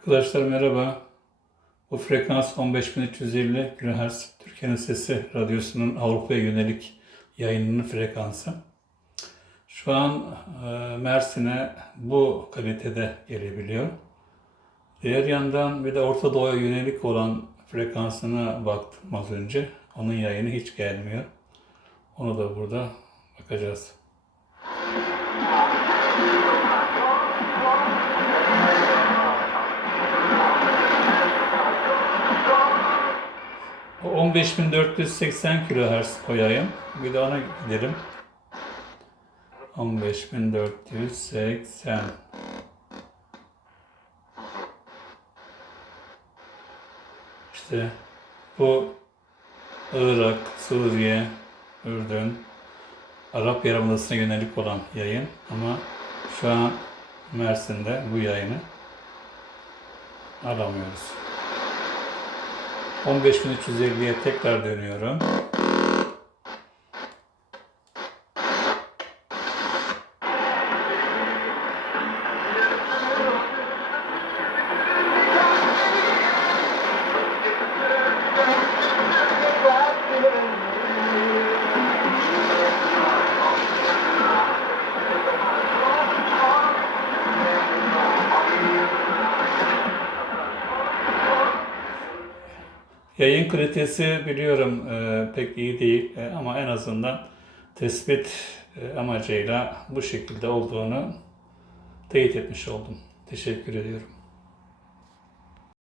Arkadaşlar merhaba. Bu frekans 15350 kHz Türkiye'nin Sesi Radyosu'nun Avrupa'ya yönelik yayınının frekansı. Şu an e, Mersin'e bu kalitede gelebiliyor. Diğer yandan bir de Orta Doğu'ya yönelik olan frekansına baktım az önce. Onun yayını hiç gelmiyor. Onu da burada bakacağız. 15480 kHz o yayın. Bir ona gidelim. 15480 İşte bu Irak, Suriye, Ürdün, Arap Yarımadası'na yönelik olan yayın ama şu an Mersin'de bu yayını alamıyoruz. 15350'ye tekrar dönüyorum. Yayın kalitesi biliyorum e, pek iyi değil e, ama en azından tespit e, amacıyla bu şekilde olduğunu teyit etmiş oldum. Teşekkür ediyorum.